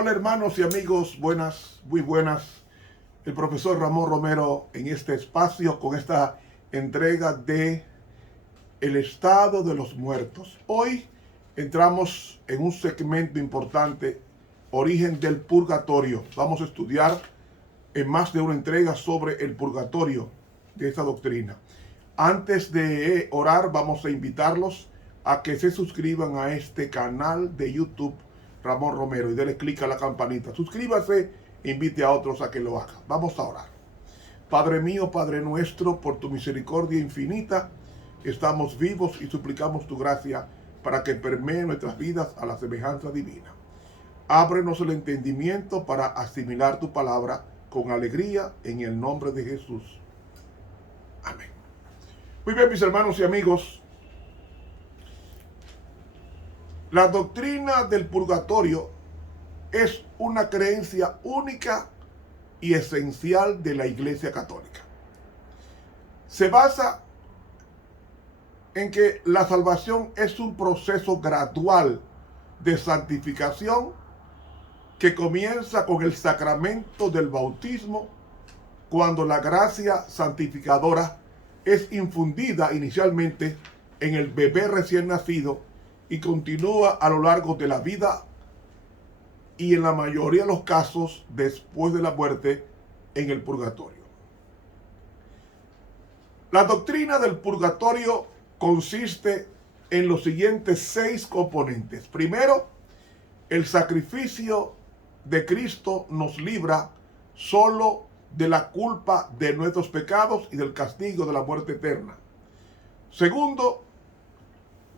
Hola hermanos y amigos, buenas, muy buenas. El profesor Ramón Romero en este espacio con esta entrega de El estado de los muertos. Hoy entramos en un segmento importante, origen del purgatorio. Vamos a estudiar en más de una entrega sobre el purgatorio de esta doctrina. Antes de orar, vamos a invitarlos a que se suscriban a este canal de YouTube Ramón Romero y denle clic a la campanita. Suscríbase e invite a otros a que lo hagan. Vamos a orar. Padre mío, Padre nuestro, por tu misericordia infinita, estamos vivos y suplicamos tu gracia para que permee nuestras vidas a la semejanza divina. Ábrenos el entendimiento para asimilar tu palabra con alegría en el nombre de Jesús. Amén. Muy bien, mis hermanos y amigos. La doctrina del purgatorio es una creencia única y esencial de la Iglesia Católica. Se basa en que la salvación es un proceso gradual de santificación que comienza con el sacramento del bautismo, cuando la gracia santificadora es infundida inicialmente en el bebé recién nacido y continúa a lo largo de la vida y en la mayoría de los casos después de la muerte en el purgatorio. La doctrina del purgatorio consiste en los siguientes 6 componentes. Primero, el sacrificio de Cristo nos libra solo de la culpa de nuestros pecados y del castigo de la muerte eterna. Segundo,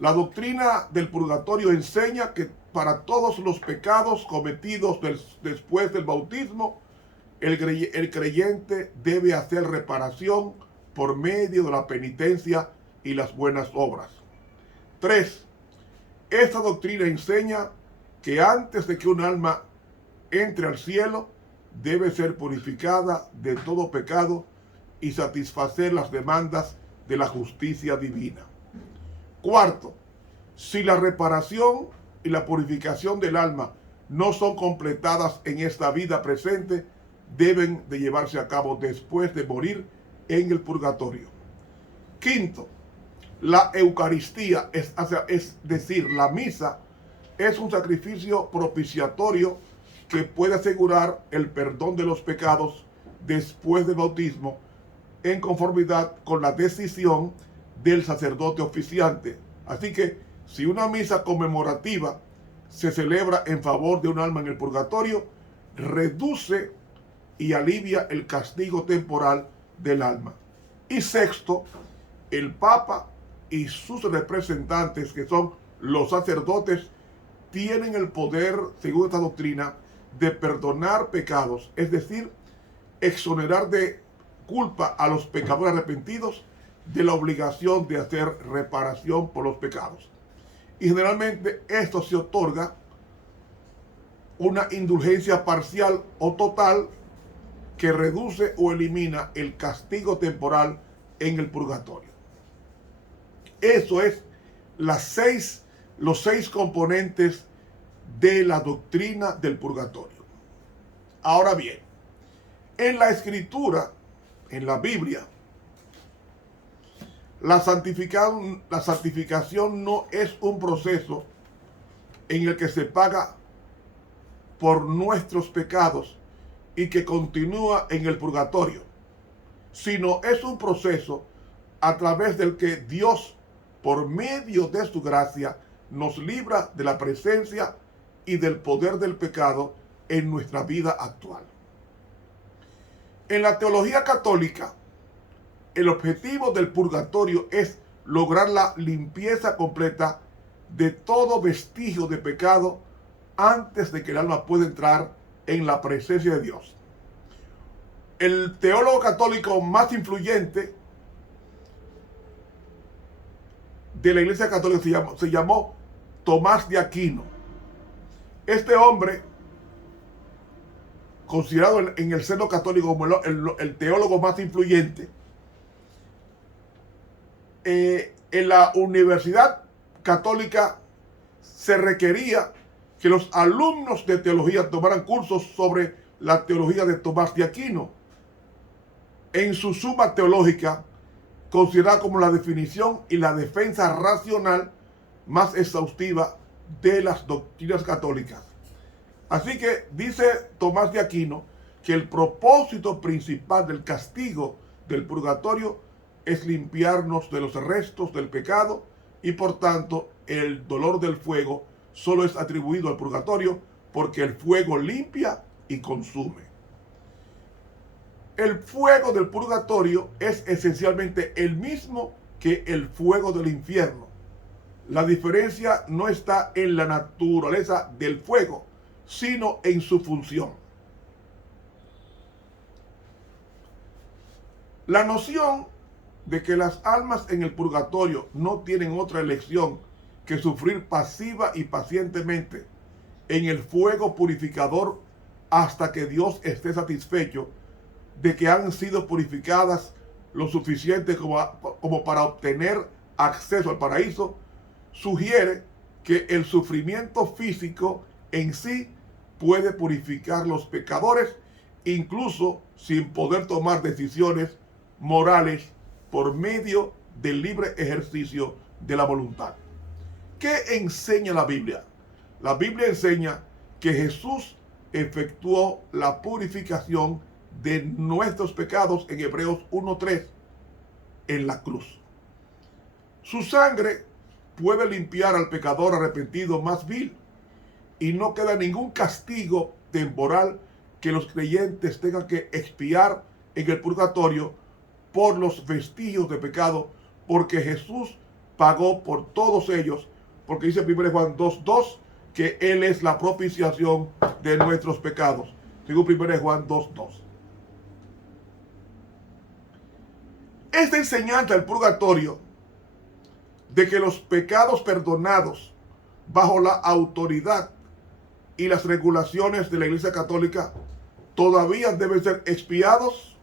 la doctrina del purgatorio enseña que para todos los pecados cometidos después del bautismo, el creyente debe hacer reparación por medio de la penitencia y las buenas obras. 3. Esta doctrina enseña que antes de que un alma entre al cielo, debe ser purificada de todo pecado y satisfacer las demandas de la justicia divina. Cuarto, si la reparación y la purificación del alma no son completadas en esta vida presente, deben de llevarse a cabo después de morir en el purgatorio. Quinto, la Eucaristía, es decir, la misa, es un sacrificio propiciatorio que puede asegurar el perdón de los pecados después del bautismo en conformidad con la decisión del sacerdote oficiante. Así que si una misa conmemorativa se celebra en favor de un alma en el purgatorio, reduce y alivia el castigo temporal del alma. Y sexto, el Papa y sus representantes, que son los sacerdotes, tienen el poder, según esta doctrina, de perdonar pecados, es decir, exonerar de culpa a los pecadores arrepentidos de la obligación de hacer reparación por los pecados. Y generalmente esto se otorga una indulgencia parcial o total que reduce o elimina el castigo temporal en el purgatorio. Eso es los 6 componentes de la doctrina del purgatorio. Ahora bien, en la Escritura, en la Biblia, la santificación no es un proceso en el que se paga por nuestros pecados y que continúa en el purgatorio, sino es un proceso a través del que Dios, por medio de su gracia, nos libra de la presencia y del poder del pecado en nuestra vida actual. En la teología católica, el objetivo del purgatorio es lograr la limpieza completa de todo vestigio de pecado antes de que el alma pueda entrar en la presencia de Dios. El teólogo católico más influyente de la Iglesia Católica se llamó Tomás de Aquino. Este hombre, considerado en el seno católico como el teólogo más influyente, en la Universidad Católica se requería que los alumnos de teología tomaran cursos sobre la teología de Tomás de Aquino. En su Suma Teológica, considerada como la definición y la defensa racional más exhaustiva de las doctrinas católicas. Así que dice Tomás de Aquino que el propósito principal del castigo del purgatorio es limpiarnos de los restos del pecado, y por tanto el dolor del fuego solo es atribuido al purgatorio porque el fuego limpia y consume. El fuego del purgatorio es esencialmente el mismo que el fuego del infierno. La diferencia no está en la naturaleza del fuego, sino en su función. La noción de que las almas en el purgatorio no tienen otra elección que sufrir pasiva y pacientemente en el fuego purificador hasta que Dios esté satisfecho de que han sido purificadas lo suficiente como para obtener acceso al paraíso, sugiere que el sufrimiento físico en sí puede purificar los pecadores, incluso sin poder tomar decisiones morales por medio del libre ejercicio de la voluntad. ¿Qué enseña la Biblia? La Biblia enseña que Jesús efectuó la purificación de nuestros pecados en Hebreos 1:3 en la cruz. Su sangre puede limpiar al pecador arrepentido más vil, y no queda ningún castigo temporal que los creyentes tengan que expiar en el purgatorio por los vestigios de pecado, porque Jesús pagó por todos ellos, porque dice 1 Juan 2:2 que Él es la propiciación de nuestros pecados, según 1 Juan 2:2. Esta enseñanza del purgatorio, de que los pecados perdonados bajo la autoridad y las regulaciones de la Iglesia Católica todavía deben ser expiados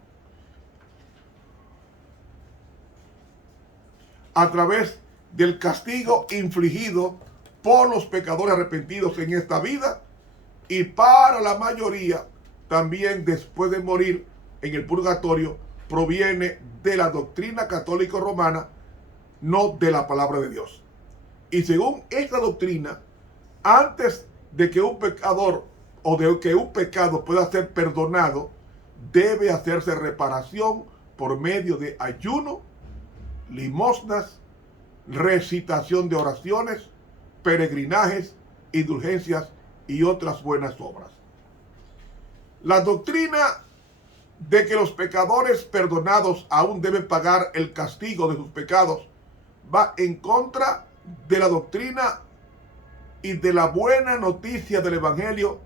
a través del castigo infligido por los pecadores arrepentidos en esta vida, y para la mayoría también después de morir en el purgatorio, proviene de la doctrina católica romana, no de la palabra de Dios. Y según esta doctrina, antes de que un pecador o de que un pecado pueda ser perdonado, debe hacerse reparación por medio de ayuno, limosnas, recitación de oraciones, peregrinajes, indulgencias y otras buenas obras. La doctrina de que los pecadores perdonados aún deben pagar el castigo de sus pecados va en contra de la doctrina y de la buena noticia del Evangelio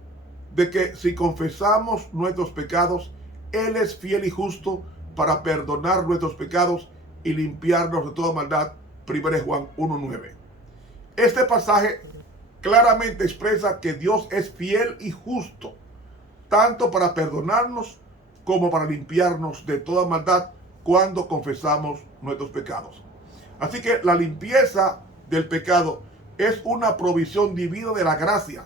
de que si confesamos nuestros pecados, Él es fiel y justo para perdonar nuestros pecados y limpiarnos de toda maldad. 1 Juan 1:9. Este pasaje claramente expresa que Dios es fiel y justo, tanto para perdonarnos como para limpiarnos de toda maldad cuando confesamos nuestros pecados. Así que la limpieza del pecado es una provisión divina de la gracia,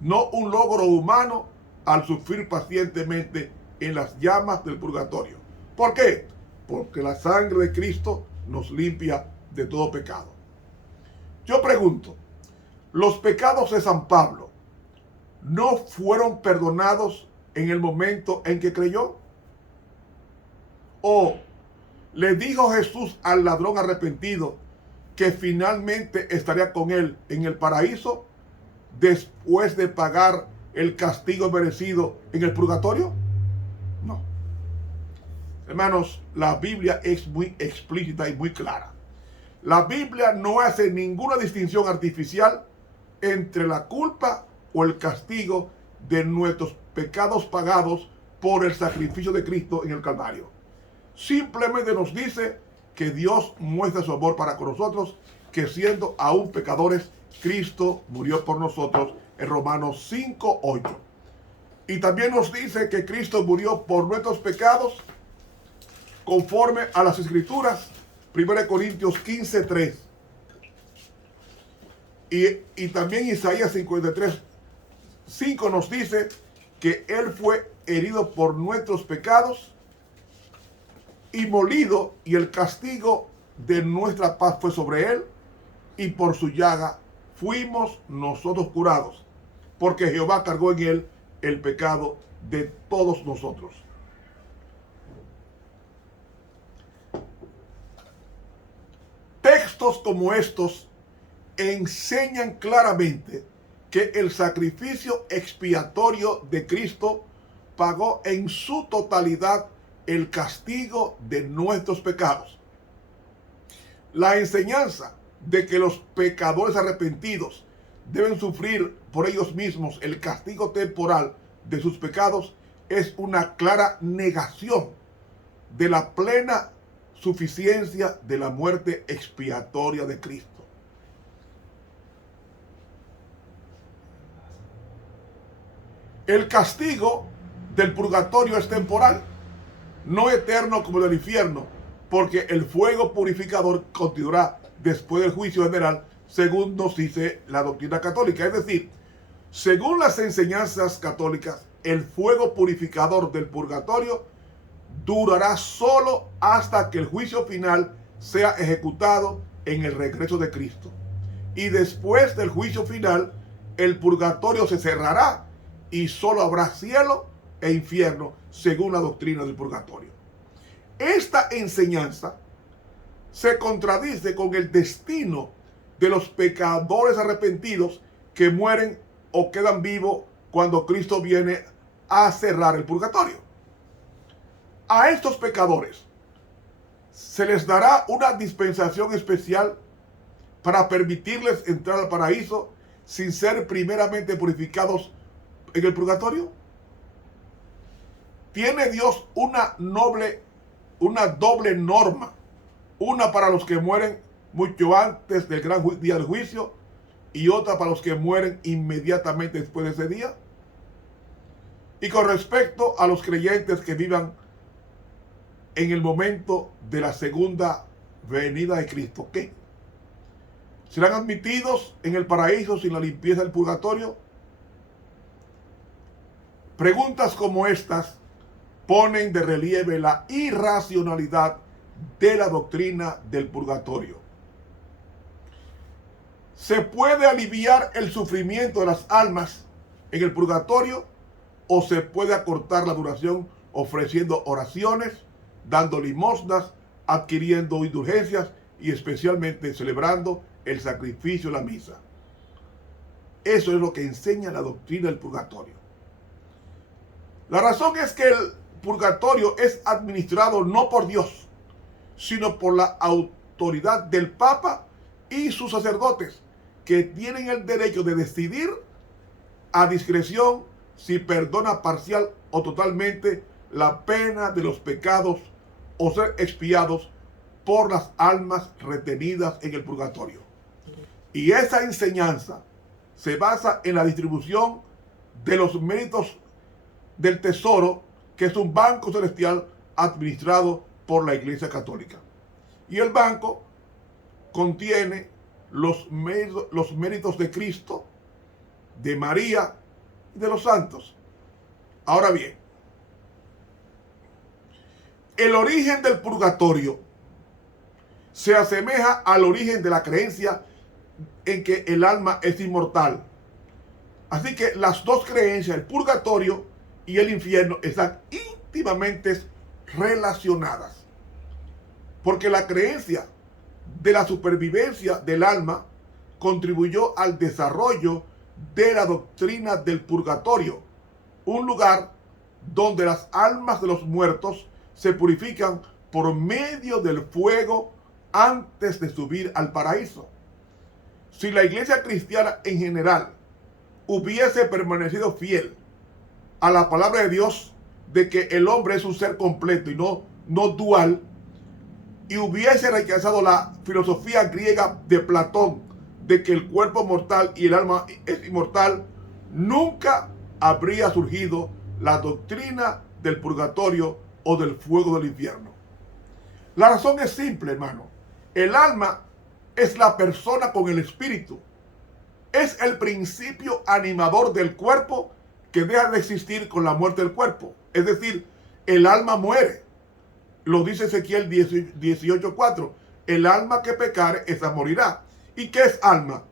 no un logro humano al sufrir pacientemente en las llamas del purgatorio. ¿Por qué? Porque la sangre de Cristo nos limpia de todo pecado. Yo pregunto, ¿los pecados de San Pablo no fueron perdonados en el momento en que creyó? ¿O le dijo Jesús al ladrón arrepentido que finalmente estaría con él en el paraíso después de pagar el castigo merecido en el purgatorio? No. Hermanos, la Biblia es muy explícita y muy clara. La Biblia no hace ninguna distinción artificial entre la culpa o el castigo de nuestros pecados pagados por el sacrificio de Cristo en el Calvario. Simplemente nos dice que Dios muestra su amor para con nosotros, que siendo aún pecadores, Cristo murió por nosotros en Romanos 5:8. Y también nos dice que Cristo murió por nuestros pecados conforme a las Escrituras. 1 Corintios 15:3. Y también Isaías 53:5 nos dice que Él fue herido por nuestros pecados y molido, y el castigo de nuestra paz fue sobre Él, y por su llaga fuimos nosotros curados, porque Jehová cargó en Él el pecado de todos nosotros. Textos como estos enseñan claramente que el sacrificio expiatorio de Cristo pagó en su totalidad el castigo de nuestros pecados. La enseñanza de que los pecadores arrepentidos deben sufrir por ellos mismos el castigo temporal de sus pecados es una clara negación de la plena suficiencia de la muerte expiatoria de Cristo. El castigo del purgatorio es temporal, no eterno como el del infierno, porque el fuego purificador continuará después del juicio general, según nos dice la doctrina católica. Es decir, según las enseñanzas católicas, el fuego purificador del purgatorio durará solo hasta que el juicio final sea ejecutado en el regreso de Cristo. Y después del juicio final, el purgatorio se cerrará y solo habrá cielo e infierno, según la doctrina del purgatorio. Esta enseñanza se contradice con el destino de los pecadores arrepentidos que mueren o quedan vivos cuando Cristo viene a cerrar el purgatorio. A estos pecadores se les dará una dispensación especial para permitirles entrar al paraíso sin ser primeramente purificados en el purgatorio. Tiene Dios una doble norma, una para los que mueren mucho antes del gran día del juicio y otra para los que mueren inmediatamente después de ese día. Y con respecto a los creyentes que vivan en el momento de la segunda venida de Cristo, ¿qué? ¿Serán admitidos en el paraíso sin la limpieza del purgatorio? Preguntas como estas ponen de relieve la irracionalidad de la doctrina del purgatorio. ¿Se puede aliviar el sufrimiento de las almas en el purgatorio o se puede acortar la duración ofreciendo oraciones, dando limosnas, adquiriendo indulgencias y especialmente celebrando el sacrificio de la misa? Eso es lo que enseña la doctrina del purgatorio. La razón es que el purgatorio es administrado no por Dios, sino por la autoridad del Papa y sus sacerdotes, que tienen el derecho de decidir a discreción si perdona parcial o totalmente la pena de los pecados o ser expiados por las almas retenidas en el purgatorio. Y esa enseñanza se basa en la distribución de los méritos del tesoro, que es un banco celestial administrado por la Iglesia Católica. Y el banco contiene los méritos de Cristo, de María y de los santos. Ahora bien, el origen del purgatorio se asemeja al origen de la creencia en que el alma es inmortal. Así que las dos creencias, el purgatorio y el infierno, están íntimamente relacionadas. Porque la creencia de la supervivencia del alma contribuyó al desarrollo de la doctrina del purgatorio, un lugar donde las almas de los muertos se purifican por medio del fuego antes de subir al paraíso. Si la iglesia cristiana en general hubiese permanecido fiel a la palabra de Dios de que el hombre es un ser completo y no dual, y hubiese rechazado la filosofía griega de Platón de que el cuerpo mortal y el alma es inmortal, nunca habría surgido la doctrina del purgatorio o del fuego del infierno. La razón es simple, hermano. El alma es la persona con el espíritu, Es el principio animador del cuerpo que deja de existir con la muerte del cuerpo. Es decir, el alma muere. Lo dice Ezequiel 18:4. El alma que pecare, esa morirá. ¿Y qué es alma?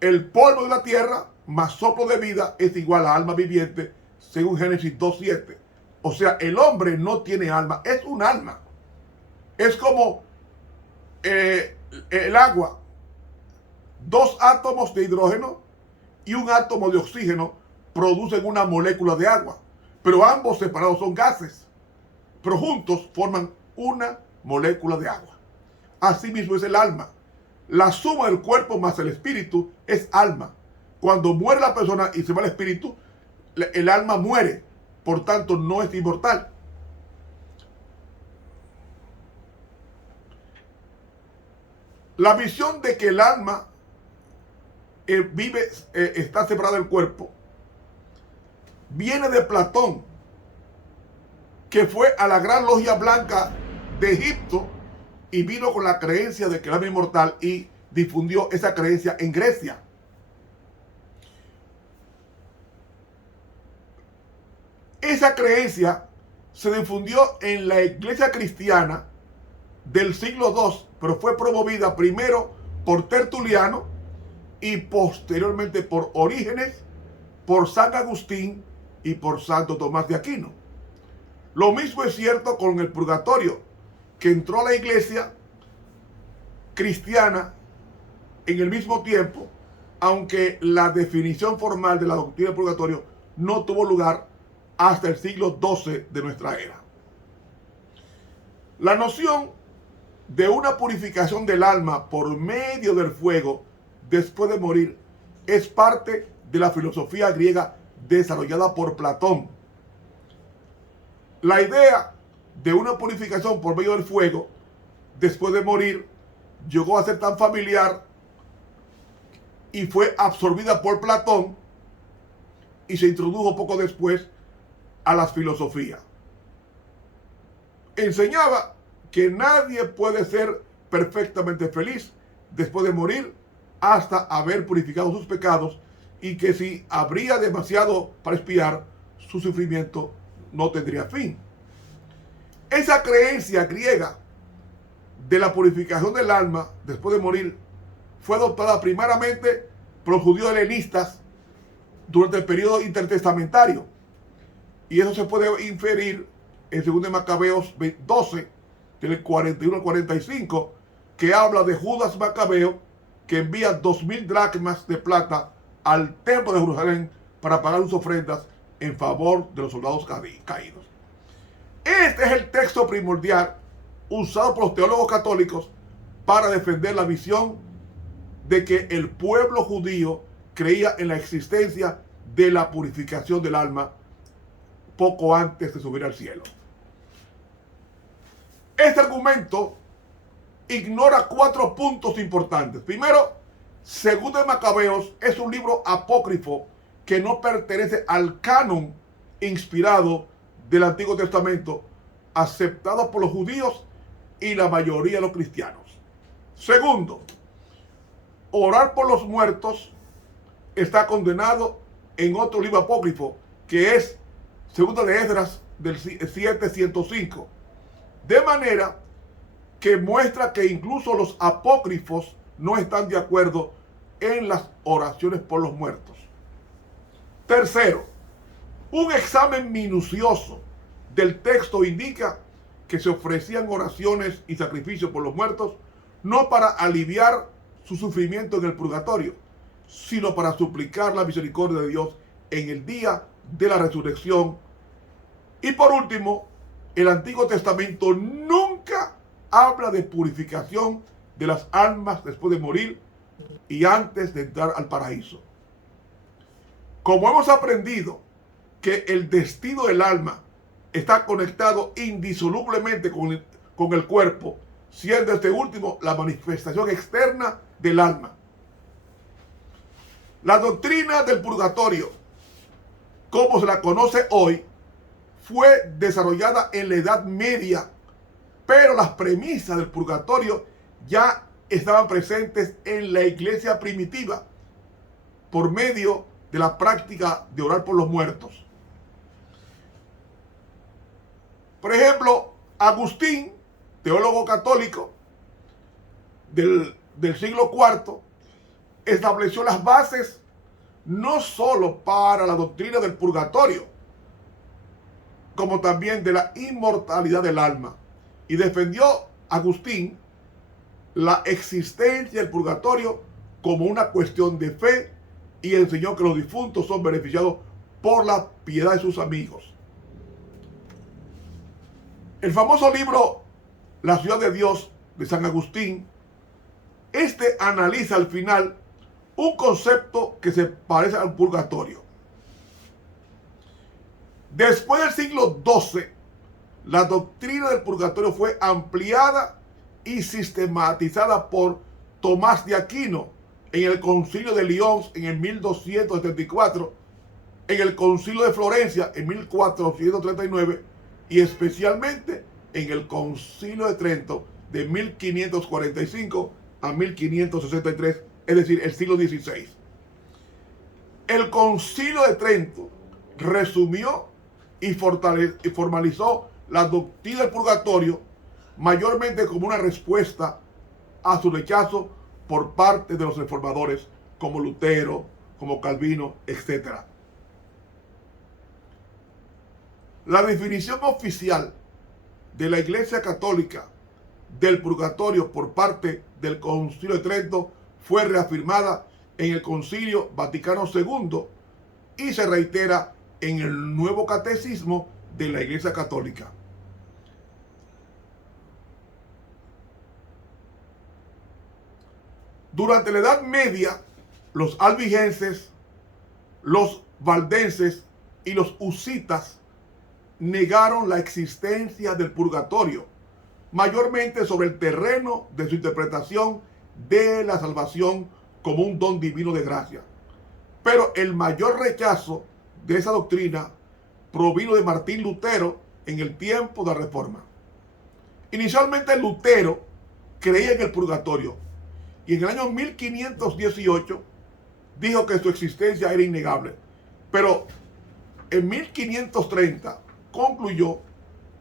El polvo de la tierra más soplo de vida es igual a alma viviente, según Génesis 2:7. O sea, el hombre no tiene alma, es un alma. Es como el agua. 2 átomos de hidrógeno y 1 átomo de oxígeno producen una molécula de agua. Pero ambos separados son gases. Pero juntos forman una molécula de agua. Asimismo es el alma. La suma del cuerpo más el espíritu es alma. Cuando muere la persona y se va el espíritu, el alma muere. Por tanto, no es inmortal. La visión de que el alma está separada del cuerpo viene de Platón, que fue a la Gran Logia Blanca de Egipto y vino con la creencia de que el alma es inmortal y difundió esa creencia en Grecia. Esa creencia se difundió en la iglesia cristiana del siglo II, pero fue promovida primero por Tertuliano y posteriormente por Orígenes, por San Agustín y por Santo Tomás de Aquino. Lo mismo es cierto con el purgatorio, que entró a la iglesia cristiana en el mismo tiempo, aunque la definición formal de la doctrina del purgatorio no tuvo lugar hasta el siglo XII de nuestra era. La noción de una purificación del alma por medio del fuego después de morir es parte de la filosofía griega desarrollada por Platón. La idea de una purificación por medio del fuego después de morir llegó a ser tan familiar y fue absorbida por Platón y se introdujo poco después a las filosofías. Enseñaba que nadie puede ser perfectamente feliz después de morir hasta haber purificado sus pecados, y que si habría demasiado para expiar, su sufrimiento no tendría fin. Esa creencia griega de la purificación del alma después de morir fue adoptada primeramente por los judíos helenistas durante el periodo intertestamentario, y eso se puede inferir en 2 Macabeos 12, del 41 al 45, que habla de Judas Macabeo, que envía 2000 dracmas de plata al templo de Jerusalén para pagar sus ofrendas en favor de los soldados caídos. Este es el texto primordial usado por los teólogos católicos para defender la visión de que el pueblo judío creía en la existencia de la purificación del alma poco antes de subir al cielo. Este argumento ignora 4 puntos importantes. Primero, 2 Macabeos es un libro apócrifo que no pertenece al canon inspirado del Antiguo Testamento, aceptado por los judíos y la mayoría de los cristianos. Segundo, orar por los muertos está condenado en otro libro apócrifo, que es 2 de Esdras del 7:105. De manera que muestra que incluso los apócrifos no están de acuerdo en las oraciones por los muertos. Tercero, un examen minucioso del texto indica que se ofrecían oraciones y sacrificios por los muertos no para aliviar su sufrimiento en el purgatorio, sino para suplicar la misericordia de Dios en el día de la resurrección. Y por último, el Antiguo Testamento nunca habla de purificación de las almas después de morir y antes de entrar al paraíso. Como hemos aprendido que el destino del alma está conectado indisolublemente con el cuerpo, siendo este último la manifestación externa del alma. La doctrina del purgatorio, como se la conoce hoy, fue desarrollada en la Edad Media, pero las premisas del purgatorio ya estaban presentes en la iglesia primitiva por medio de la práctica de orar por los muertos. Por ejemplo, Agustín, teólogo católico del siglo IV, estableció las bases no solo para la doctrina del purgatorio, como también de la inmortalidad del alma. Y defendió Agustín la existencia del purgatorio como una cuestión de fe y enseñó que los difuntos son beneficiados por la piedad de sus amigos. El famoso libro La ciudad de Dios de San Agustín, analiza al final un concepto que se parece al purgatorio. Después del siglo XII, la doctrina del purgatorio fue ampliada y sistematizada por Tomás de Aquino en el Concilio de Lyon en el 1274, en el Concilio de Florencia en 1439 y especialmente en el Concilio de Trento de 1545 a 1563, es decir, el siglo XVI. El Concilio de Trento resumió y formalizó la doctrina del purgatorio mayormente como una respuesta a su rechazo por parte de los reformadores como Lutero, como Calvino, etc. La definición oficial de la Iglesia Católica del purgatorio por parte del Concilio de Trento fue reafirmada en el Concilio Vaticano II y se reitera en el nuevo catecismo de la Iglesia Católica. Durante la Edad Media, los albigenses, los valdenses y los husitas negaron la existencia del purgatorio, mayormente sobre el terreno de su interpretación de la salvación como un don divino de gracia. Pero el mayor rechazo de esa doctrina provino de Martín Lutero en el tiempo de la Reforma. Inicialmente Lutero creía en el purgatorio y en el año 1518 dijo que su existencia era innegable. Pero en 1530 concluyó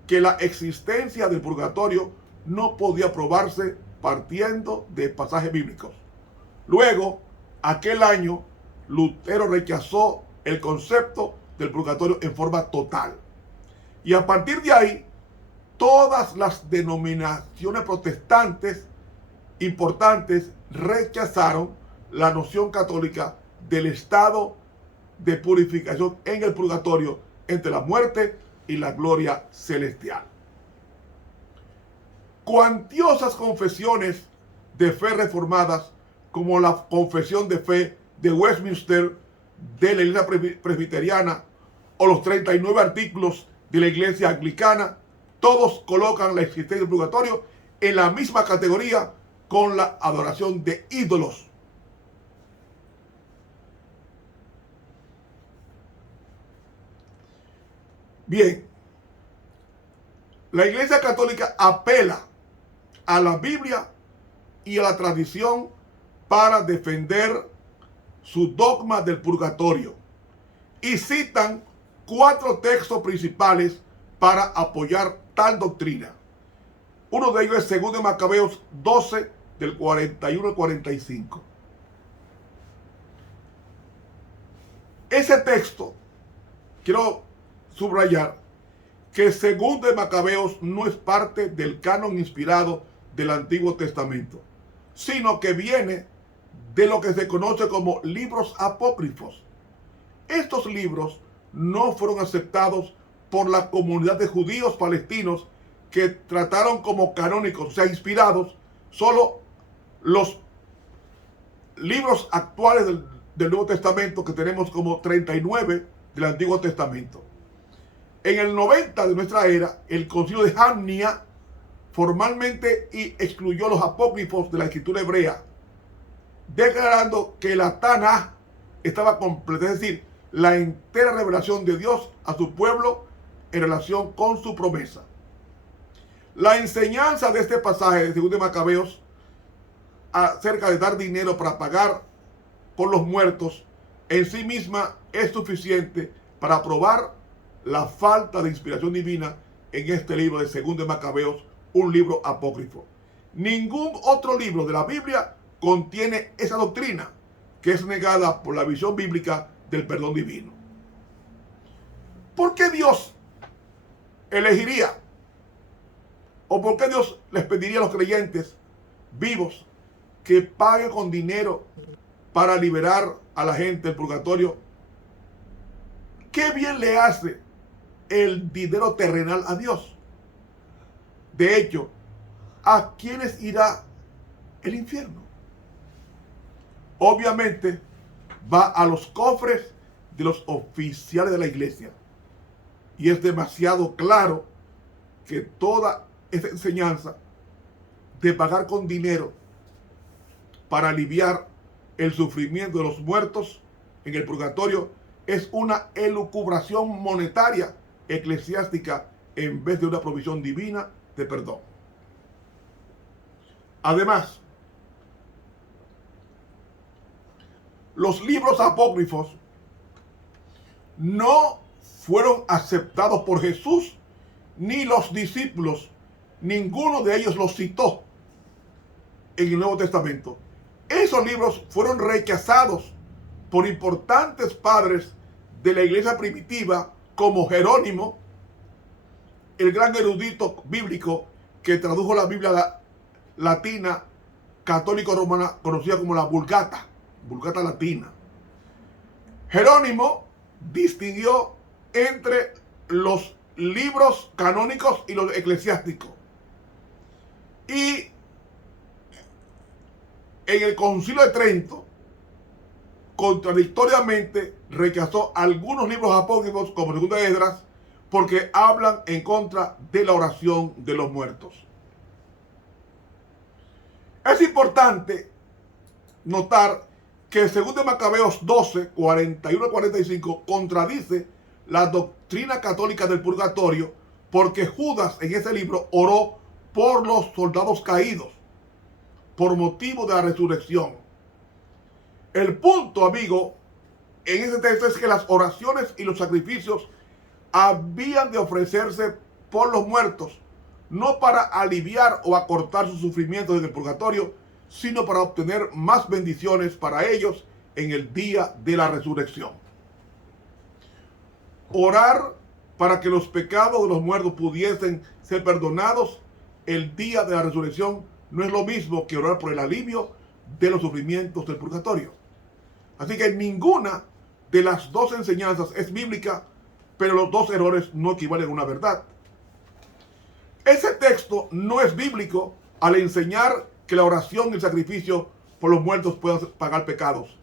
que la existencia del purgatorio no podía probarse partiendo de pasajes bíblicos. Luego, aquel año, Lutero rechazó el concepto del purgatorio en forma total. Y a partir de ahí, todas las denominaciones protestantes importantes rechazaron la noción católica del estado de purificación en el purgatorio entre la muerte y la gloria celestial. Cuantiosas confesiones de fe reformadas, como la Confesión de Fe de Westminster de la Iglesia Presbiteriana o los 39 artículos de la Iglesia Anglicana, todos colocan la existencia del purgatorio en la misma categoría con la adoración de ídolos. Bien, la Iglesia Católica apela a la Biblia y a la tradición para defender su dogma del purgatorio y citan 4 textos principales para apoyar tal doctrina. Uno de ellos es 2 Macabeos 12 del 41 al 45. Ese texto, quiero subrayar que 2 Macabeos no es parte del canon inspirado del Antiguo Testamento, sino que viene de lo que se conoce como libros apócrifos. Estos libros no fueron aceptados por la comunidad de judíos palestinos que trataron como canónicos, o sea, inspirados, solo los libros actuales del Nuevo Testamento, que tenemos como 39 del Antiguo Testamento. En el 90 de nuestra era, el concilio de Jamnia formalmente excluyó los apócrifos de la escritura hebrea, declarando que la Tanaj estaba completa, es decir, la entera revelación de Dios a su pueblo en relación con su promesa. La enseñanza de este pasaje de 2 Macabeos acerca de dar dinero para pagar por los muertos en sí misma es suficiente para probar la falta de inspiración divina en este libro de Segundo de Macabeos, un libro apócrifo. Ningún otro libro de la Biblia contiene esa doctrina que es negada por la visión bíblica del perdón divino. ¿Por qué Dios elegiría o por qué Dios les pediría a los creyentes vivos que paguen con dinero para liberar a la gente del purgatorio? ¿Qué bien le hace el dinero terrenal a Dios? De hecho, ¿a quiénes irá el infierno? Obviamente va a los cofres de los oficiales de la iglesia. Y es demasiado claro que toda esa enseñanza de pagar con dinero para aliviar el sufrimiento de los muertos en el purgatorio es una elucubración monetaria eclesiástica en vez de una provisión divina de perdón. Además, los libros apócrifos no fueron aceptados por Jesús ni los discípulos. Ninguno de ellos los citó en el Nuevo Testamento. Esos libros fueron rechazados por importantes padres de la iglesia primitiva como Jerónimo, el gran erudito bíblico que tradujo la Biblia latina católico-romana conocida como la Vulgata latina. Jerónimo distinguió entre los libros canónicos y los eclesiásticos. Y en el Concilio de Trento, contradictoriamente, rechazó algunos libros apócrifos como Segunda de Esdras porque hablan en contra de la oración de los muertos. Es importante notar que el Segundo de Macabeos 12, 41-45 contradice la doctrina católica del purgatorio porque Judas en ese libro oró por los soldados caídos por motivo de la resurrección. El punto, amigo, en ese texto es que las oraciones y los sacrificios habían de ofrecerse por los muertos, no para aliviar o acortar sus sufrimientos en el purgatorio, sino para obtener más bendiciones para ellos en el día de la resurrección. Orar para que los pecados de los muertos pudiesen ser perdonados el día de la resurrección no es lo mismo que orar por el alivio de los sufrimientos del purgatorio. Así que ninguna de las dos enseñanzas es bíblica, pero los dos errores no equivalen a una verdad. Ese texto no es bíblico al enseñar que la oración y el sacrificio por los muertos puedan pagar pecados.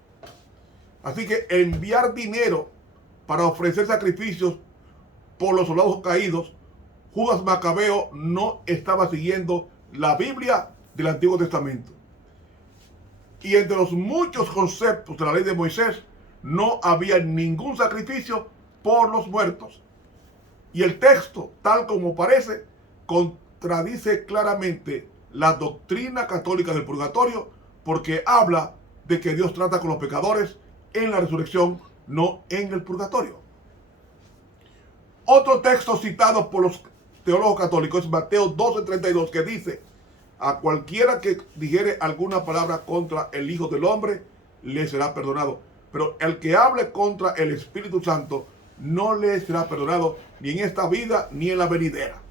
Así que enviar dinero para ofrecer sacrificios por los soldados caídos, Judas Macabeo no estaba siguiendo la Biblia del Antiguo Testamento. Y entre los muchos conceptos de la ley de Moisés, no había ningún sacrificio por los muertos. Y el texto, tal como parece, contradice claramente la doctrina católica del purgatorio, porque habla de que Dios trata con los pecadores en la resurrección, no en el purgatorio. Otro texto citado por los teólogos católicos es Mateo 12:32, que dice: a cualquiera que dijere alguna palabra contra el Hijo del Hombre, le será perdonado. Pero el que hable contra el Espíritu Santo, no le será perdonado ni en esta vida ni en la venidera.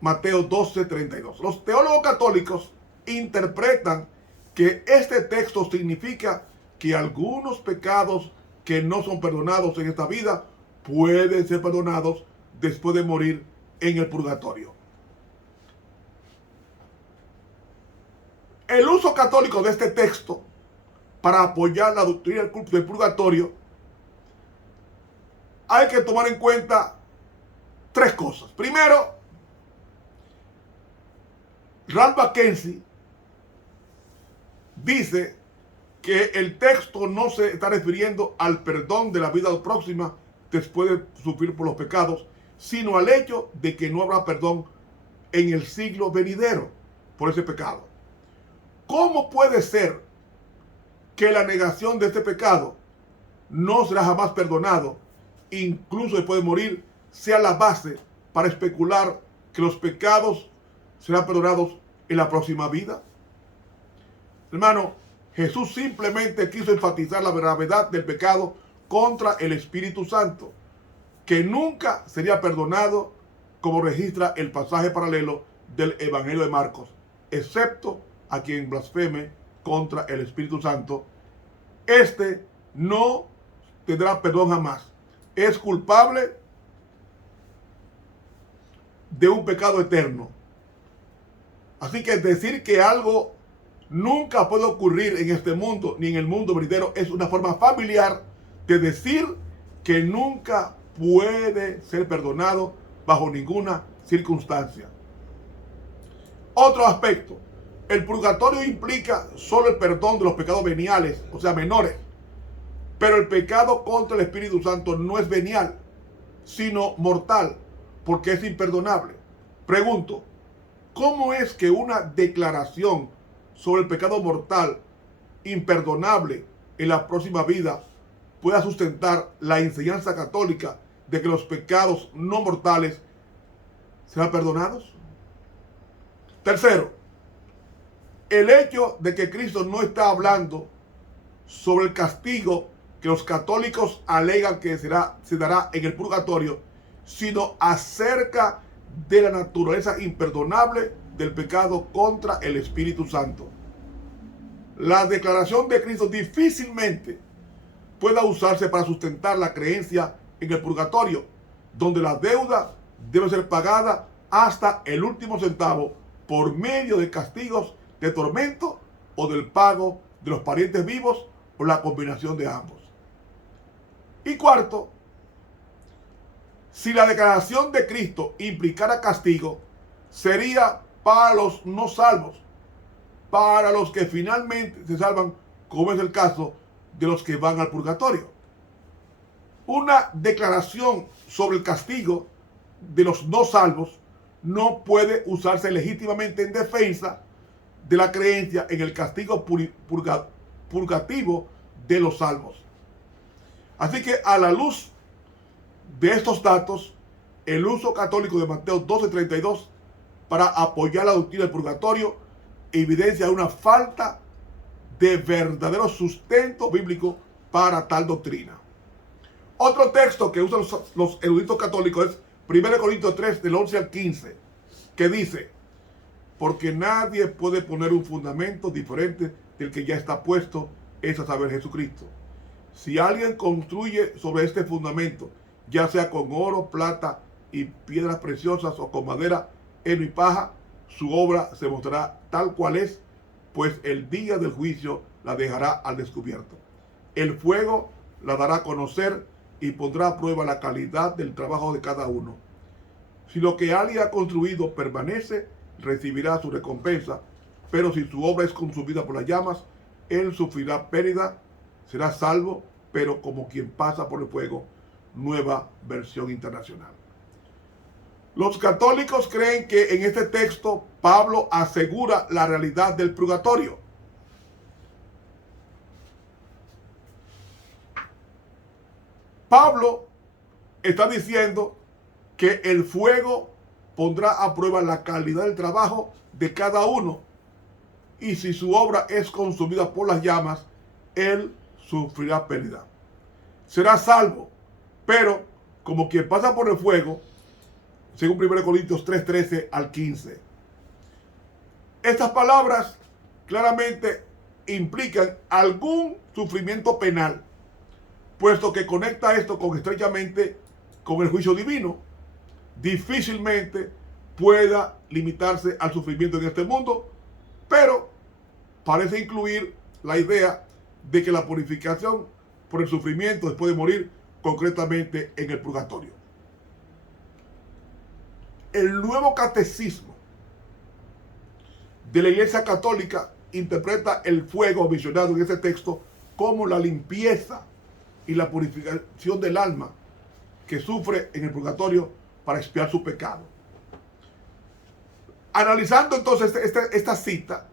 Mateo 12:32. Los teólogos católicos interpretan que este texto significa que algunos pecados que no son perdonados en esta vida pueden ser perdonados después de morir en el purgatorio. El uso católico de este texto para apoyar la doctrina del purgatorio, hay que tomar en cuenta tres cosas. Primero, Ralph Mackenzie dice que el texto no se está refiriendo al perdón de la vida próxima después de sufrir por los pecados, sino al hecho de que no habrá perdón en el siglo venidero por ese pecado. ¿Cómo puede ser que la negación de este pecado no será jamás perdonado, incluso después de morir, sea la base para especular que los pecados serán perdonados en la próxima vida? Hermano, Jesús simplemente quiso enfatizar la gravedad del pecado contra el Espíritu Santo, que nunca sería perdonado, como registra el pasaje paralelo del Evangelio de Marcos, excepto a quien blasfeme contra el Espíritu Santo. Este no tendrá perdón jamás. Es culpable de un pecado eterno. Así que decir que algo nunca puede ocurrir en este mundo ni en el mundo venidero es una forma familiar de decir que nunca puede ser perdonado bajo ninguna circunstancia. Otro aspecto: el purgatorio implica solo el perdón de los pecados veniales, o sea, menores. Pero el pecado contra el Espíritu Santo no es venial, sino mortal, porque es imperdonable. Pregunto, ¿cómo es que una declaración sobre el pecado mortal, imperdonable en la próxima vida, pueda sustentar la enseñanza católica de que los pecados no mortales serán perdonados? Tercero, el hecho de que Cristo no está hablando sobre el castigo que los católicos alegan que se dará en el purgatorio, sino acerca de la naturaleza imperdonable del pecado contra el Espíritu Santo. La declaración de Cristo difícilmente pueda usarse para sustentar la creencia en el purgatorio, donde la deuda debe ser pagada hasta el último centavo por medio de castigos de tormento o del pago de los parientes vivos o la combinación de ambos. Y cuarto, si la declaración de Cristo implicara castigo, sería para los no salvos, para los que finalmente se salvan, como es el caso de los que van al purgatorio. Una declaración sobre el castigo de los no salvos no puede usarse legítimamente en defensa de la creencia en el castigo purgativo de los salvos. Así que, a la luz de estos datos, el uso católico de Mateo 12:32 para apoyar la doctrina del purgatorio evidencia una falta de verdadero sustento bíblico para tal doctrina. Otro texto que usan los eruditos católicos es 1 Corintios 3, del 11 al 15, que dice: porque nadie puede poner un fundamento diferente del que ya está puesto, es a saber, Jesucristo. Si alguien construye sobre este fundamento, ya sea con oro, plata y piedras preciosas o con madera, heno y paja, su obra se mostrará tal cual es, pues el día del juicio la dejará al descubierto. El fuego la dará a conocer y pondrá a prueba la calidad del trabajo de cada uno. Si lo que alguien ha construido permanece, recibirá su recompensa, pero si su obra es consumida por las llamas, él sufrirá pérdida, será salvo, pero como quien pasa por el fuego. Nueva Versión Internacional. Los católicos creen que en este texto Pablo asegura la realidad del purgatorio. Pablo está diciendo que el fuego pondrá a prueba la calidad del trabajo de cada uno, y si su obra es consumida por las llamas, él sufrirá pérdida. Será salvo, pero como quien pasa por el fuego, según 1 Corintios 3, 13 al 15. Estas palabras claramente implican algún sufrimiento penal, puesto que conecta esto estrechamente con el juicio divino. Difícilmente pueda limitarse al sufrimiento en este mundo, pero parece incluir la idea de que la purificación por el sufrimiento después de morir, concretamente en el purgatorio. El nuevo catecismo de la Iglesia Católica interpreta el fuego mencionado en este texto como la limpieza y la purificación del alma que sufre en el purgatorio para expiar su pecado. Analizando entonces esta cita,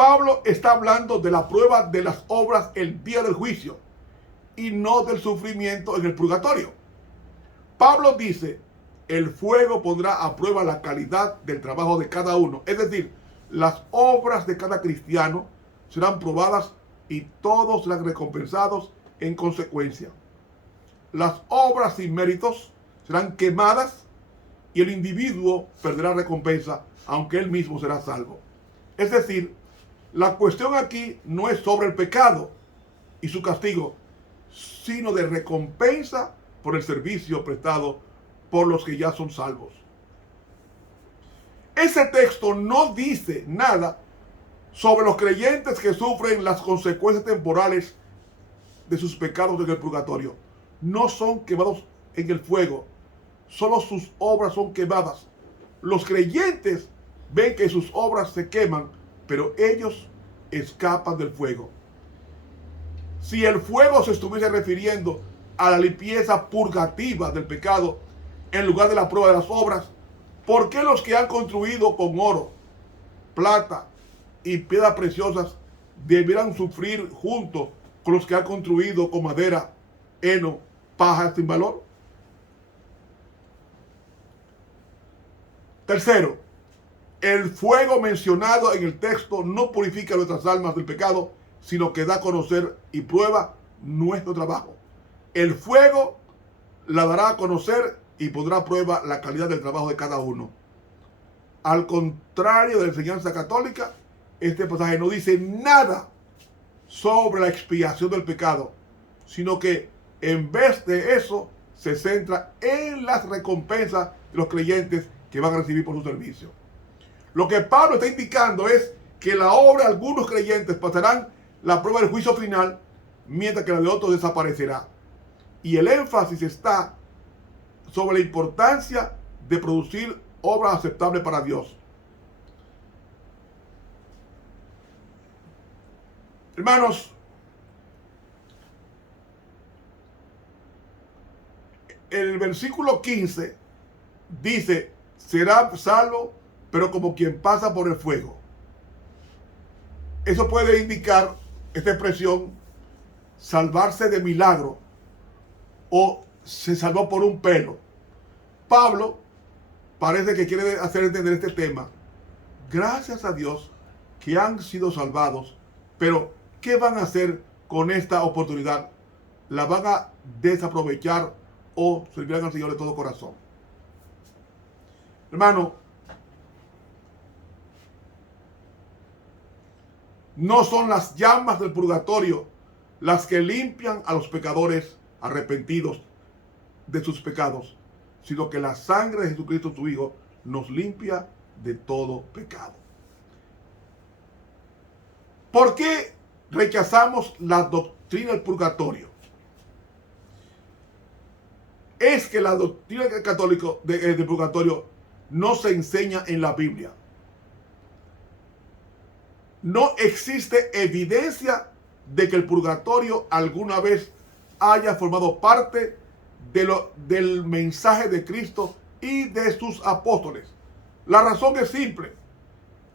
Pablo está hablando de la prueba de las obras el día del juicio y no del sufrimiento en el purgatorio. Pablo dice, el fuego pondrá a prueba la calidad del trabajo de cada uno. Es decir, las obras de cada cristiano serán probadas y todos serán recompensados en consecuencia. Las obras sin méritos serán quemadas y el individuo perderá recompensa, aunque él mismo será salvo. Es decir, la cuestión aquí no es sobre el pecado y su castigo, sino de recompensa por el servicio prestado por los que ya son salvos. Ese texto no dice nada sobre los creyentes que sufren las consecuencias temporales de sus pecados en el purgatorio. No son quemados en el fuego, solo sus obras son quemadas. Los creyentes ven que sus obras se queman, pero ellos escapan del fuego. Si el fuego se estuviese refiriendo a la limpieza purgativa del pecado en lugar de la prueba de las obras, ¿por qué los que han construido con oro, plata y piedras preciosas debieran sufrir junto con los que han construido con madera, heno, paja sin valor? Tercero, el fuego mencionado en el texto no purifica nuestras almas del pecado, sino que da a conocer y prueba nuestro trabajo. El fuego la dará a conocer y pondrá a prueba la calidad del trabajo de cada uno. Al contrario de la enseñanza católica, este pasaje no dice nada sobre la expiación del pecado, sino que en vez de eso se centra en las recompensas de los creyentes que van a recibir por su servicio. Lo que Pablo está indicando es que la obra de algunos creyentes pasarán la prueba del juicio final, mientras que la de otros desaparecerá. Y el énfasis está sobre la importancia de producir obras aceptables para Dios. Hermanos, el versículo 15 dice, será salvo, pero como quien pasa por el fuego. Eso puede indicar, esta expresión, salvarse de milagro o se salvó por un pelo. Pablo parece que quiere hacer entender este tema. Gracias a Dios que han sido salvados, pero ¿qué van a hacer con esta oportunidad? ¿La van a desaprovechar o servirán al Señor de todo corazón? Hermano, no son las llamas del purgatorio las que limpian a los pecadores arrepentidos de sus pecados, sino que la sangre de Jesucristo, su Hijo, nos limpia de todo pecado. ¿Por qué rechazamos la doctrina del purgatorio? Es que la doctrina del purgatorio no se enseña en la Biblia. No existe evidencia de que el purgatorio alguna vez haya formado parte del mensaje de Cristo y de sus apóstoles. La razón es simple.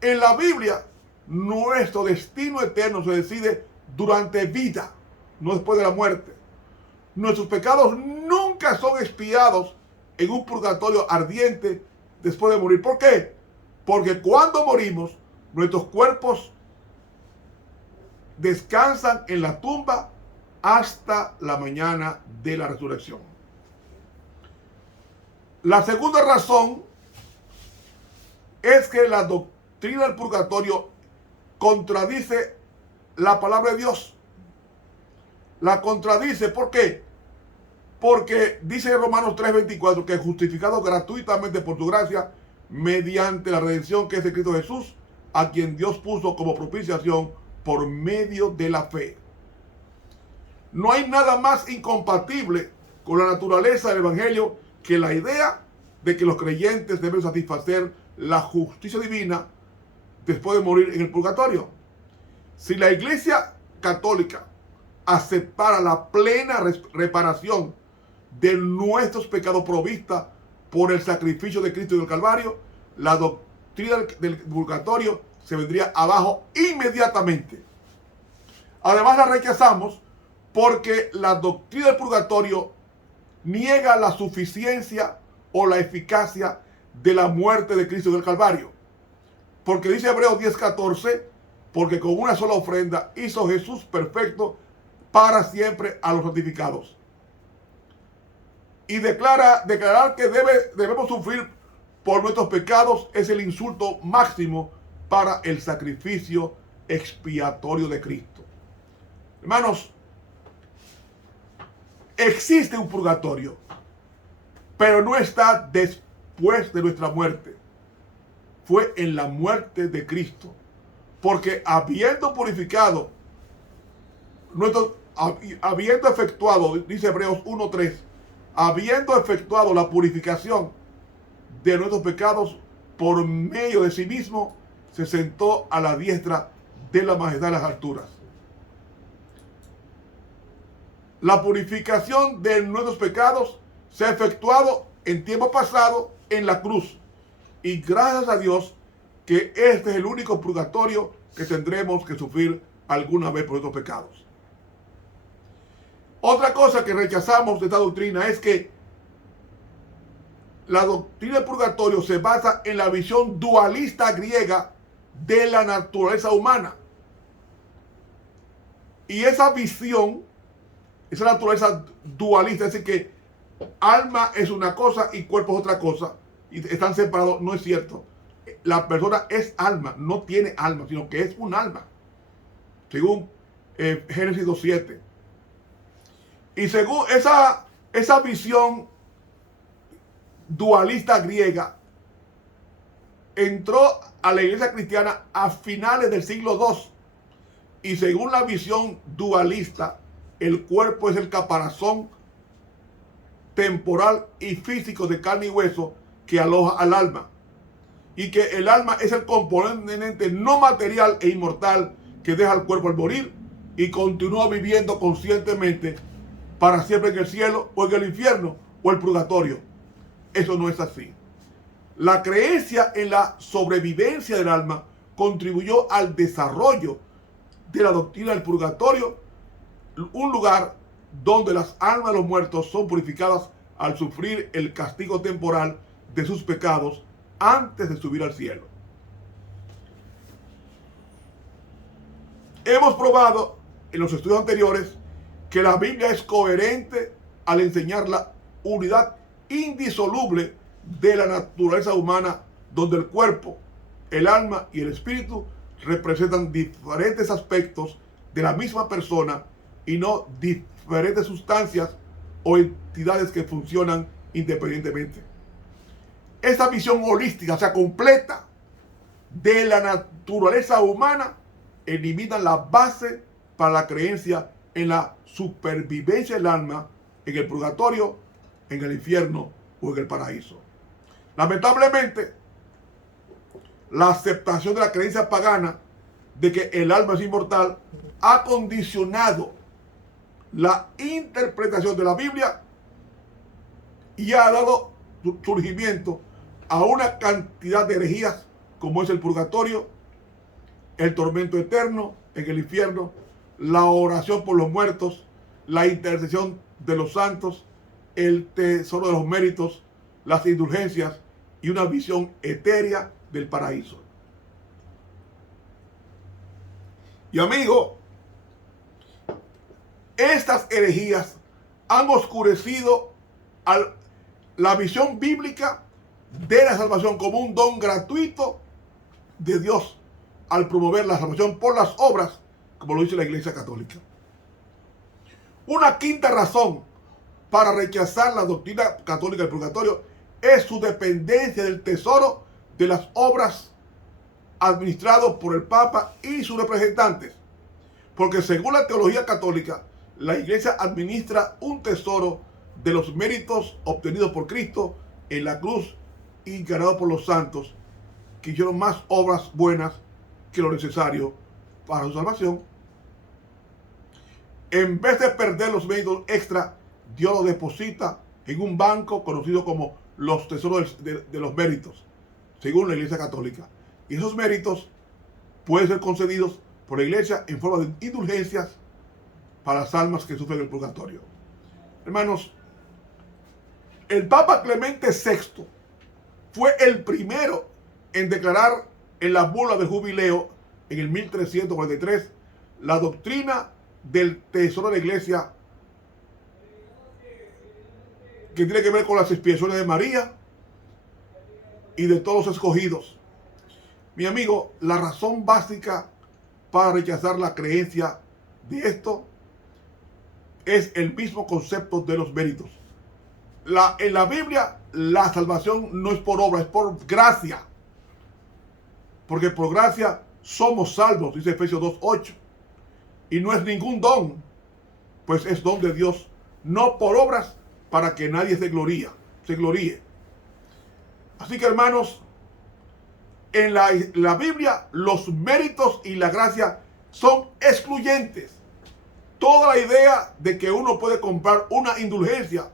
En la Biblia, nuestro destino eterno se decide durante vida, no después de la muerte. Nuestros pecados nunca son expiados en un purgatorio ardiente después de morir. ¿Por qué? Porque cuando morimos, nuestros cuerpos descansan en la tumba hasta la mañana de la resurrección. La segunda razón es que la doctrina del purgatorio contradice la palabra de Dios. La contradice, ¿por qué? Porque dice Romanos 3:24 que justificado gratuitamente por su gracia mediante la redención que es de Cristo Jesús, a quien Dios puso como propiciación por medio de la fe. No hay nada más incompatible con la naturaleza del Evangelio que la idea de que los creyentes deben satisfacer la justicia divina después de morir en el purgatorio. Si la Iglesia Católica aceptara la plena reparación de nuestros pecados provista por el sacrificio de Cristo en el Calvario, la doctrina del purgatorio se vendría abajo inmediatamente. Además la rechazamos porque la doctrina del purgatorio niega la suficiencia o la eficacia de la muerte de Cristo en el Calvario. Porque dice Hebreos 10:14, porque con una sola ofrenda hizo Jesús perfecto para siempre a los santificados. Y declarar que debemos sufrir por nuestros pecados es el insulto máximo para el sacrificio expiatorio de Cristo. Hermanos, existe un purgatorio, pero no está después de nuestra muerte. Fue en la muerte de Cristo. Porque habiendo purificado, habiendo efectuado, dice Hebreos 1:3, habiendo efectuado la purificación de nuestros pecados por medio de sí mismo, se sentó a la diestra de la majestad de las alturas. La purificación de nuestros pecados se ha efectuado en tiempo pasado en la cruz. Y gracias a Dios que este es el único purgatorio que tendremos que sufrir alguna vez por nuestros pecados. Otra cosa que rechazamos de esta doctrina es que la doctrina del purgatorio se basa en la visión dualista griega de la naturaleza humana. Y esa visión, esa naturaleza dualista, es decir, que alma es una cosa y cuerpo es otra cosa, y están separados, no es cierto. La persona es alma, no tiene alma, sino que es un alma, según Génesis 2:7. Y según esa visión dualista griega, entró a la iglesia cristiana a finales del siglo II. Y según la visión dualista, el cuerpo es el caparazón temporal y físico de carne y hueso que aloja al alma. Y que el alma es el componente no material e inmortal que deja el cuerpo al morir y continúa viviendo conscientemente para siempre en el cielo o en el infierno o el purgatorio. Eso no es así. La creencia en la sobrevivencia del alma contribuyó al desarrollo de la doctrina del purgatorio, un lugar donde las almas de los muertos son purificadas al sufrir el castigo temporal de sus pecados antes de subir al cielo. Hemos probado en los estudios anteriores que la Biblia es coherente al enseñar la unidad indisoluble de la naturaleza humana, donde el cuerpo, el alma y el espíritu representan diferentes aspectos de la misma persona y no diferentes sustancias o entidades que funcionan independientemente. Esta visión holística, o sea, completa de la naturaleza humana, elimina la base para la creencia en la supervivencia del alma en el purgatorio, en el infierno o en el paraíso. Lamentablemente, la aceptación de la creencia pagana de que el alma es inmortal ha condicionado la interpretación de la Biblia y ha dado surgimiento a una cantidad de herejías como es el purgatorio, el tormento eterno en el infierno, la oración por los muertos, la intercesión de los santos, el tesoro de los méritos, las indulgencias y una visión etérea del paraíso. Y amigo, estas herejías han oscurecido la visión bíblica de la salvación como un don gratuito de Dios al promover la salvación por las obras, como lo dice la Iglesia Católica. Una quinta razón para rechazar la doctrina católica del purgatorio es su dependencia del tesoro de las obras administrado por el Papa y sus representantes. Porque según la teología católica, la Iglesia administra un tesoro de los méritos obtenidos por Cristo en la cruz y ganados por los santos, que hicieron más obras buenas que lo necesario para su salvación. En vez de perder los méritos extra, Dios los deposita en un banco conocido como los tesoros de los méritos, según la Iglesia Católica. Y esos méritos pueden ser concedidos por la Iglesia en forma de indulgencias para las almas que sufren el purgatorio. Hermanos, el Papa Clemente VI fue el primero en declarar en la bula de jubileo en el 1343 la doctrina del tesoro de la Iglesia, que tiene que ver con las expiaciones de María y de todos los escogidos. Mi amigo, la razón básica para rechazar la creencia de esto es el mismo concepto de los méritos. En la Biblia, la salvación no es por obra, es por gracia. Porque por gracia somos salvos, dice Efesios 2:8. Y no es ningún don, pues es don de Dios, no por obras, para que nadie se gloríe. Así que, hermanos, en la Biblia los méritos y la gracia son excluyentes. Toda la idea de que uno puede comprar una indulgencia,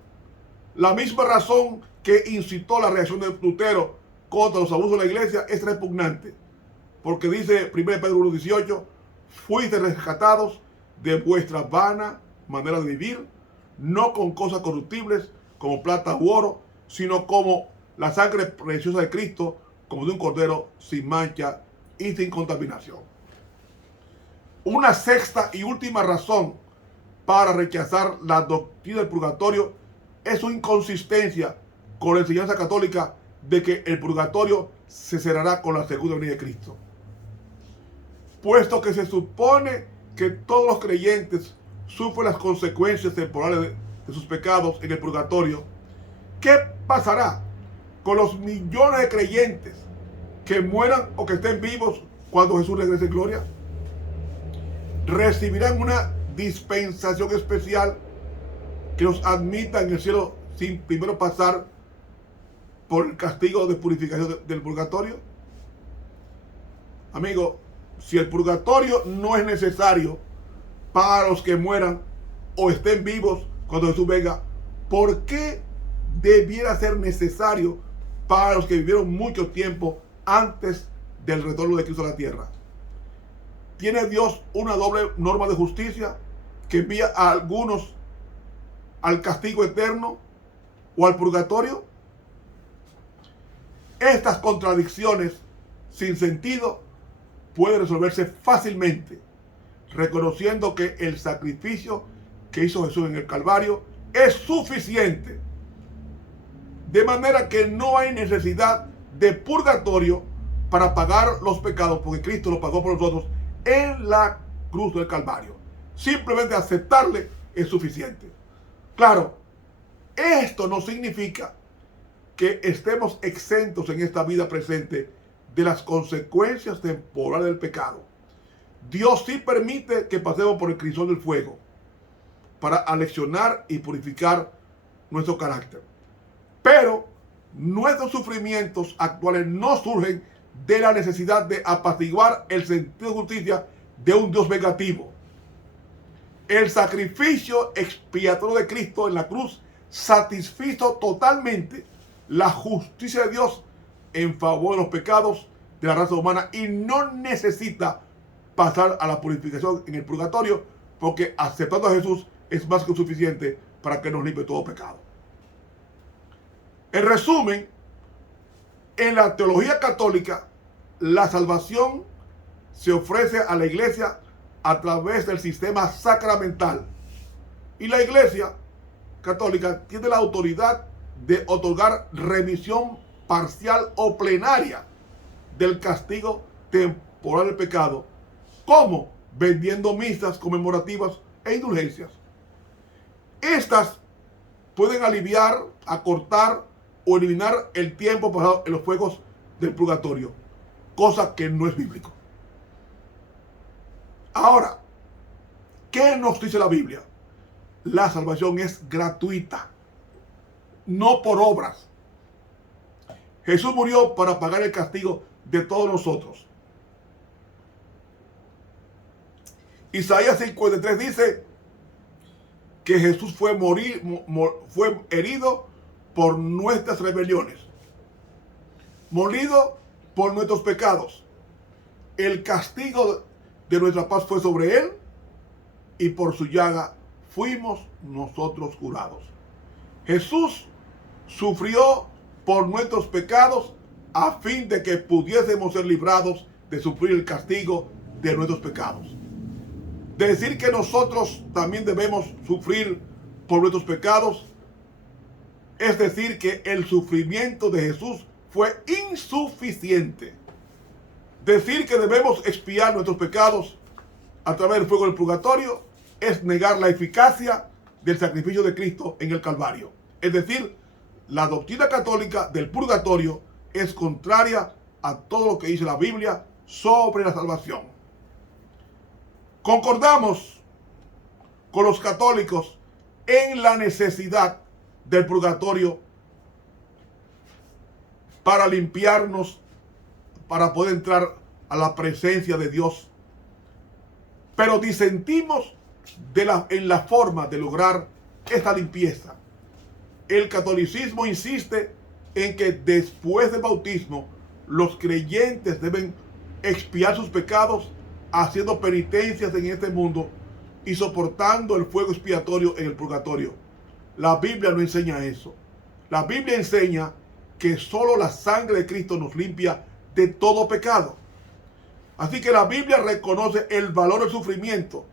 la misma razón que incitó la reacción de Lutero contra los abusos de la iglesia, es repugnante. Porque dice 1 Pedro 1:18, fuiste rescatados de vuestra vana manera de vivir, no con cosas corruptibles como plata u oro, sino como la sangre preciosa de Cristo, como de un cordero sin mancha y sin contaminación. Una sexta y última razón para rechazar la doctrina del purgatorio es su inconsistencia con la enseñanza católica de que el purgatorio se cerrará con la segunda venida de Cristo. Puesto que se supone que todos los creyentes sufren las consecuencias temporales de sus pecados en el purgatorio, ¿qué pasará con los millones de creyentes que mueran o que estén vivos cuando Jesús regrese en gloria? ¿Recibirán una dispensación especial que los admita en el cielo sin primero pasar por el castigo de purificación del purgatorio? Amigo, si el purgatorio no es necesario para los que mueran o estén vivos cuando Jesús venga, ¿por qué debiera ser necesario para los que vivieron mucho tiempo antes del retorno de Cristo a la tierra? ¿Tiene Dios una doble norma de justicia que envía a algunos al castigo eterno o al purgatorio? Estas contradicciones sin sentido pueden resolverse fácilmente reconociendo que el sacrificio que hizo Jesús en el Calvario es suficiente, de manera que no hay necesidad de purgatorio para pagar los pecados, porque Cristo lo pagó por nosotros en la cruz del Calvario. Simplemente aceptarle es suficiente. Claro, esto no significa que estemos exentos en esta vida presente de las consecuencias temporales del pecado. Dios sí permite que pasemos por el crisol del fuego para aleccionar y purificar nuestro carácter. Pero nuestros sufrimientos actuales no surgen de la necesidad de apaciguar el sentido de justicia de un Dios vengativo. El sacrificio expiatorio de Cristo en la cruz satisfizo totalmente la justicia de Dios en favor de los pecados de la raza humana y no necesita pasar a la purificación en el purgatorio, porque aceptando a Jesús es más que suficiente para que nos limpie todo pecado. En resumen, en la teología católica, la salvación se ofrece a la iglesia a través del sistema sacramental. Y la iglesia católica tiene la autoridad de otorgar remisión parcial o plenaria del castigo temporal del pecado, como vendiendo misas conmemorativas e indulgencias. Estas pueden aliviar, acortar o eliminar el tiempo pasado en los fuegos del purgatorio, cosa que no es bíblico. Ahora, ¿qué nos dice la Biblia? La salvación es gratuita, no por obras. Jesús murió para pagar el castigo de todos nosotros. Isaías 53 dice que Jesús fue herido por nuestras rebeliones, molido por nuestros pecados. El castigo de nuestra paz fue sobre él, y por su llaga fuimos nosotros curados. Jesús sufrió por nuestros pecados a fin de que pudiésemos ser librados de sufrir el castigo de nuestros pecados. Decir que nosotros también debemos sufrir por nuestros pecados es decir que el sufrimiento de Jesús fue insuficiente. Decir que debemos expiar nuestros pecados a través del fuego del purgatorio es negar la eficacia del sacrificio de Cristo en el Calvario. Es decir, la doctrina católica del purgatorio es contraria a todo lo que dice la Biblia sobre la salvación. Concordamos con los católicos en la necesidad del purgatorio para limpiarnos, para poder entrar a la presencia de Dios. Pero disentimos en la forma de lograr esta limpieza. El catolicismo insiste en que después del bautismo los creyentes deben expiar sus pecados haciendo penitencias en este mundo y soportando el fuego expiatorio en el purgatorio. La Biblia no enseña eso. La Biblia enseña que solo la sangre de Cristo nos limpia de todo pecado. Así que la Biblia reconoce el valor del sufrimiento.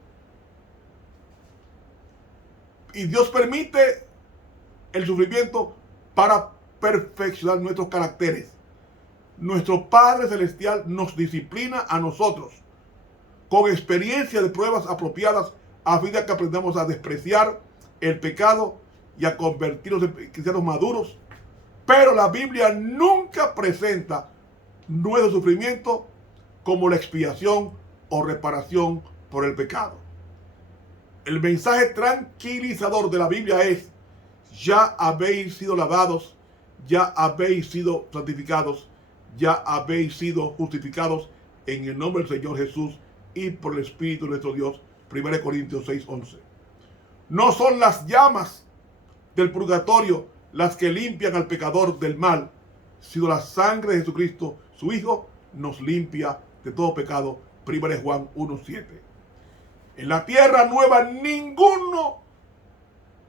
Y Dios permite el sufrimiento para perfeccionar nuestros caracteres. Nuestro Padre Celestial nos disciplina a nosotros con experiencia de pruebas apropiadas a fin de que aprendamos a despreciar el pecado y a convertirnos en cristianos maduros. Pero la Biblia nunca presenta nuestro sufrimiento como la expiación o reparación por el pecado. El mensaje tranquilizador de la Biblia es: ya habéis sido lavados, ya habéis sido santificados, ya habéis sido justificados en el nombre del Señor Jesús y por el Espíritu de nuestro Dios. 1 Corintios 6:11. No son las llamas del purgatorio las que limpian al pecador del mal, sino la sangre de Jesucristo, su Hijo, nos limpia de todo pecado. 1 Juan 1:7. En la tierra nueva ninguno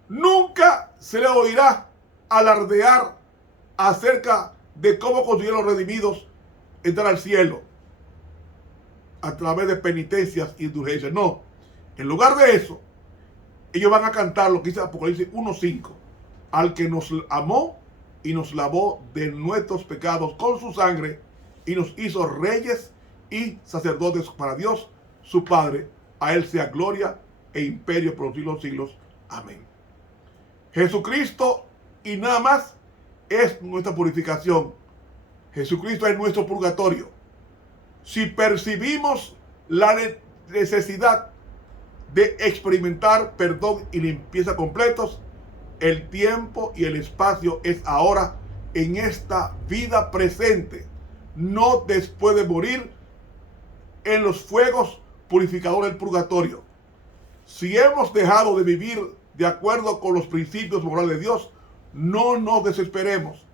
nunca se le oirá alardear acerca de cómo consiguieron los redimidos entrar al cielo a través de penitencias y indulgencias. No, en lugar de eso, ellos van a cantar lo que dice Apocalipsis 1:5: al que nos amó y nos lavó de nuestros pecados con su sangre y nos hizo reyes y sacerdotes para Dios su Padre. A él sea gloria e imperio por los siglos de los siglos. Amén. Jesucristo y nada más es nuestra purificación. Jesucristo es nuestro purgatorio. Si percibimos la necesidad de experimentar perdón y limpieza completos, el tiempo y el espacio es ahora, en esta vida presente, no después de morir en los fuegos purificadores del purgatorio. Si hemos dejado de vivir de acuerdo con los principios morales de Dios, no nos desesperemos.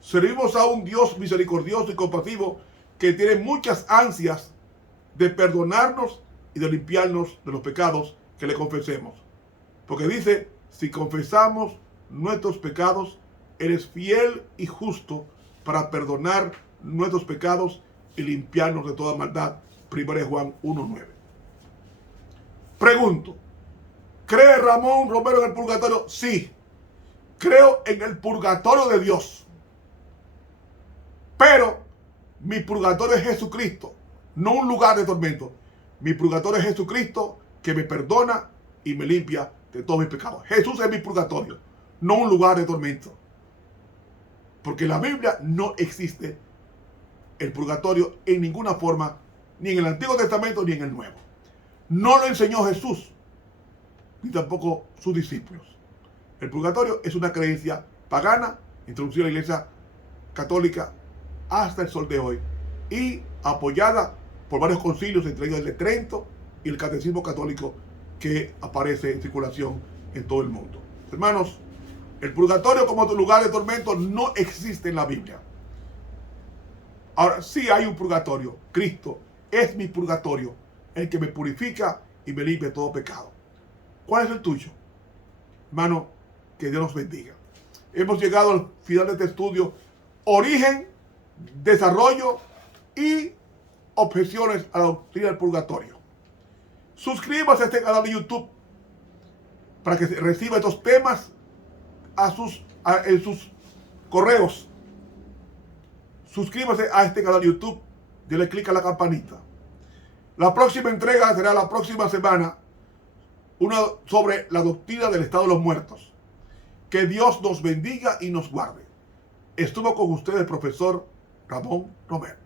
Servimos a un Dios misericordioso y compasivo que tiene muchas ansias de perdonarnos y de limpiarnos de los pecados que le confesemos. Porque dice: si confesamos nuestros pecados, Él es fiel y justo para perdonar nuestros pecados y limpiarnos de toda maldad. 1 Juan 1:9. Pregunto: ¿cree Ramón Romero en el purgatorio? Sí, creo en el purgatorio de Dios. Pero mi purgatorio es Jesucristo, no un lugar de tormento. Mi purgatorio es Jesucristo, que me perdona y me limpia de todos mis pecados. Jesús es mi purgatorio, no un lugar de tormento. Porque en la Biblia no existe el purgatorio en ninguna forma, ni en el Antiguo Testamento ni en el Nuevo. No lo enseñó Jesús, ni tampoco sus discípulos. El purgatorio es una creencia pagana introducida en la Iglesia Católica hasta el sol de hoy y apoyada por varios concilios, entre ellos el de Trento y el Catecismo Católico, que aparece en circulación en todo el mundo. Hermanos, el purgatorio como lugar de tormento no existe en la Biblia. Ahora, sí hay un purgatorio. Cristo es mi purgatorio, el que me purifica y me limpia de todo pecado. ¿Cuál es el tuyo? Hermano, que Dios nos bendiga. Hemos llegado al final de este estudio. Origen, desarrollo y objeciones a la doctrina del purgatorio. Suscríbase a este canal de YouTube para que reciba estos temas en sus correos. Suscríbase a este canal de YouTube, dale clic a la campanita. La próxima entrega será la próxima semana, una sobre la doctrina del estado de los muertos. Que Dios nos bendiga y nos guarde. Estuvo con ustedes el profesor Ramón Romero.